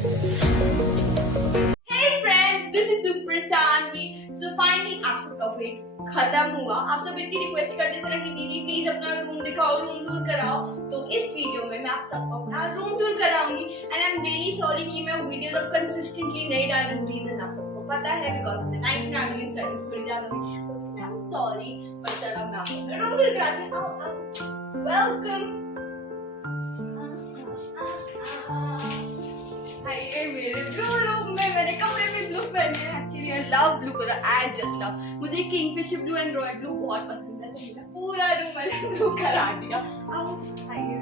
Hey friends, this is Super Sanvi. So finally आप सबका wait खत्म हुआ. आप सब इतनी रिक्वेस्ट करते थे ना कि दीदी प्लीज अपना रूम दिखाओ, रूम टूर कराओ. तो इस वीडियो में मैं आप सबको अपना रूम टूर कराऊंगी. And I am really sorry कि मैं वीडियोस अब कंसिस्टेंटली नहीं डाल रही हूँ. रीजन आप सबको पता है, बिकॉज़ हमने 9th में आगे स्टडीज थोड़ी ज्यादा हुई. तो आई एम सॉरी, पर चलो मैं आपको रूम टूर कराती हूँ. वेलकम. ये मेरे ब्लू रूम में मैंने कपड़े भी ब्लू पहने हैं. Actually I love blue colour. I just love. मुझे kingfisher blue and royal blue बहुत पसंद है. तो मैंने पूरा रूम मैंने ब्लू करा दिया. अब आइए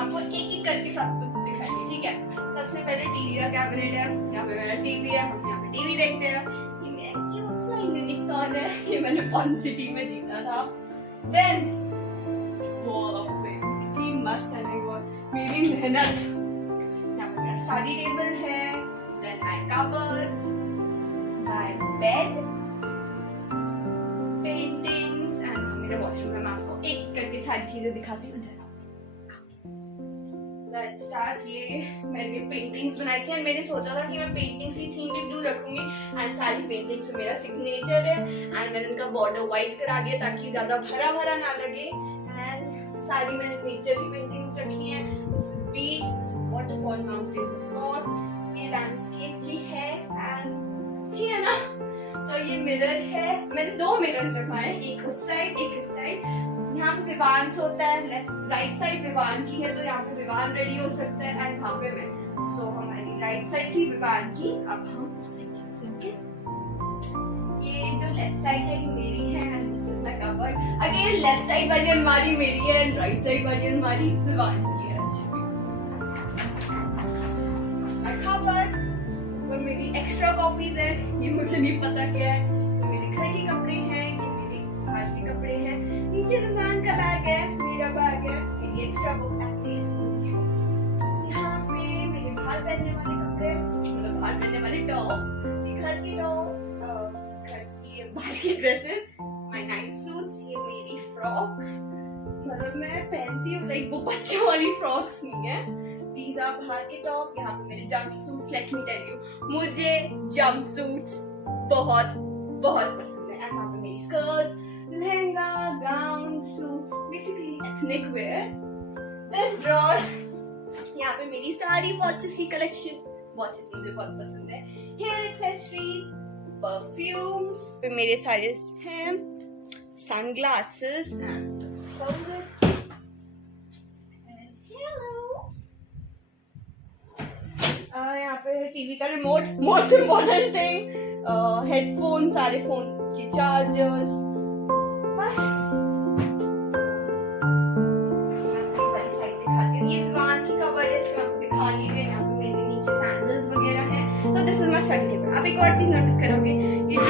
आपको एक एक करके सब कुछ दिखाएंगे, ठीक है. सबसे पहले टीवी का कैबिनेट है. यहाँ पे मेरा टीवी है. हम यहाँ पे टीवी देखते हैं. ये मेरा क्यूट सा यूनिकॉर्न है. ये मैंने फन सिटी में जीता था. देन वो कितनी मस्त है मेरी मेहनत. स्टडी टेबल है. Then my cupboards, my bed, paintings and मेरा वॉशरूम है. मैं आपको एक एक करके सारी चीजें दिखाती हूँ. Let's start. ये मैंने पेंटिंग्स बनाई थी. मैंने सोचा था कि मैं पेंटिंग्स की थीम भी ब्लू रखूंगी. एंड सारी पेंटिंग्स में मेरा सिग्नेचर है. एंड मैंने उनका बॉर्डर व्हाइट करा दिया ताकि ज्यादा भरा भरा ना लगे. एंड सारी मैंने नेचर की पेंटिंग्स रखी हैं. This is beach, this is waterfall, mountains of course. ये लैंडस्केप की है. एंड अच्छी है ना. सो ये मिरर है. मैंने 2 मिरर्स रखवाए हैं, एक उस साइड एक इस साइड. यहाँ पे दीवान होता है. लेफ्ट राइट साइड दीवान की है, तो यहाँ पे दीवान रेडी हो सकता है. एंड वहाँ पे मैं सो हमारी राइट साइड थी दीवान की. अब हम उससे चलेंगे. ये जो लेफ्ट साइड है ये मेरी है. And this is my cupboard. Again left side वाली अलमारी मेरी है एंड राइट साइड वाली अलमारी दीवान की है. कबर्ड और मेरी एक्स्ट्रा कॉपीज है. ये मुझे नहीं पता क्या है. तो मेरे घर के कपड़े हैं. ये मेरे आज के कपड़े हैं. नीचे दुकान का बैग है. मेरा बैग है. मेरी एक्स्ट्रा बुक अपनी स्कूल की बुक्स. यहाँ पे मेरे बाहर पहनने वाले कपड़े, मतलब बाहर पहनने वाले टॉप. ये घर की टॉप, घर की बाहर की ड्रेसेस, माय नाइट सूट्स. ये मेरी फ्रॉक्स, मतलब मैं पहनती हूँ लाइक वो बच्चों वाली फ्रॉक्स नहीं है. These are बाहर के टॉप. यहाँ पे मेरे jump suits. Let me tell you, मुझे जंप सूट्स बहुत बहुत पसंद है. एंड यहाँ पे मेरी skirt, lehenga, gown, suits, basically ethnic wear. This drawer, यहाँ पे मेरी सारी वॉचेस की कलेक्शन. वॉचेस मुझे बहुत पसंद है. हेयर एक्सेसरीज, परफ्यूम्स पे मेरे सारे हैं. सनग्लासेस एंड यहाँ पे टीवी का remote, most important thing, headphone, सारे फोन के चार्जर्स. बस वाली साइड दिखाती हूँ. ये दीवान की कवर है, इसमें आपको दिखा ली है. यहाँ पे मेरे नीचे सैंडल्स वगैरह हैं. तो this is my study table. अब एक और चीज नोटिस करोगे, ये जो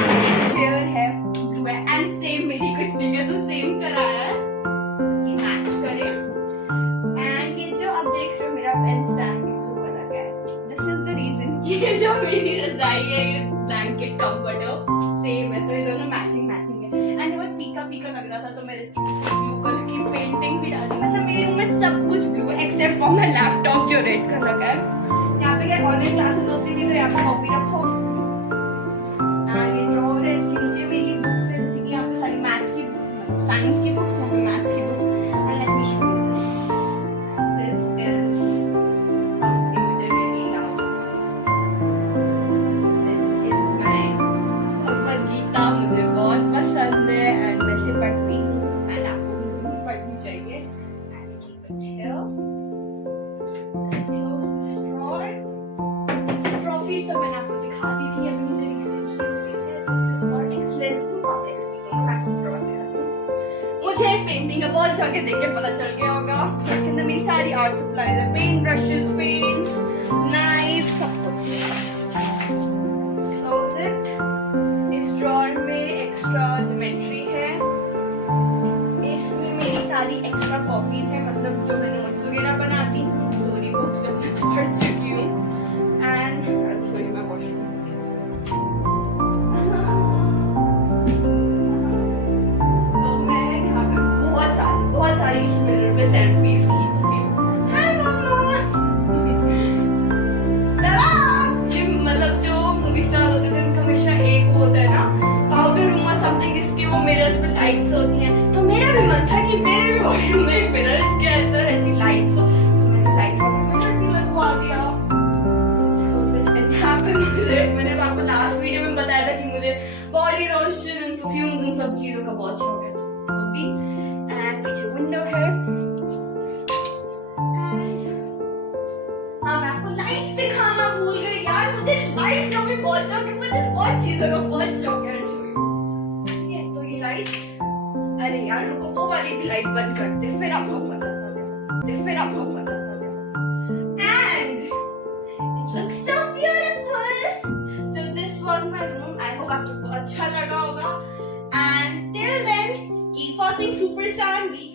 चेयर है ब्लू है. एंड सेम मेरी कुछ नहीं है तो सेम कराया है कि मैच करे. एंड ये जो आप देख रहे हो मेरा पेन स्टैंड ये जो मेरी रजाई है, ये ब्लैंकेट कंफर्टर सेम है. तो ये दोनों मैचिंग मैचिंग है. एंड ये बहुत फीका फीका लग रहा था तो मैंने इसकी ब्लू कलर की पेंटिंग भी डाली. मतलब मेरे रूम में सब कुछ ब्लू है एक्सेप्ट फॉर माय लैपटॉप जो रेड कलर का है. यहाँ पे क्या ऑनलाइन क्लासेस होती थी तो यहाँ पे कॉपी रखो. एंड ये ड्रॉअर है, इसके नीचे मेरी बुक्स है. जैसे कि यहाँ पे सारी मैथ्स की, साइंस की बुक्स हैं, मैथ्स की books. And let me show you this. This is something मुझे रियली लव. गीता मुझे बहुत पसंद है एंड मैं इसे पढ़ती हूँ. एंड आपको भी जरूर पढ़नी चाहिए. And keep it here. Let's close this drawer. Trophies तो मैंने आपको दिखा दी थी. अभी मुझे रिसेंटली मिली है. This is for excellence in public speaking. मैं आपको ड्रॉ दिखाती हूँ. मुझे पेंटिंग का बहुत शौक है, देख के पता चल गया होगा. इसके अंदर मेरी सारी आर्ट सप्लाईज है. पेंट ब्रशेस, पेंट्स, नाइफ, सब कुछ. Close it. ड्रॉअर में एक्स्ट्रा ज्योमेट्री है. इसमें मेरी सारी एक्स्ट्रा कॉपीज है, मतलब जो मैं नोट्स वगैरह बनाती हूँ, स्टोरी बुक्स जो मैं पढ़ चुकी हूँ. एंड मैं वॉशरूम. तो मैं यहाँ पे बहुत सारी इस मिरर पे सेल्फीज खींचती हूँ. हाय मम्मा. सारी रोशन एंड परफ्यूम इन सब चीजों का बहुत शौक है, तो भी। एंड पीछे विंडो है। हाँ, मैं आपको लाइट्स दिखाना भूल गई यार, मुझे लाइट्स का भी बहुत शौक है, मुझे बहुत चीजों का बहुत शौक है। ठीक है, तो ये लाइट्स, अरे यार रुको, वो वाली भी लाइट बंद करते हैं, फिर आप लोग बता सकते, फिर आप लोग बता सकते। And it looks so beautiful. So this was my room. I hope आपको अच्छा लगा होगा। And till then keep watching super Saanvi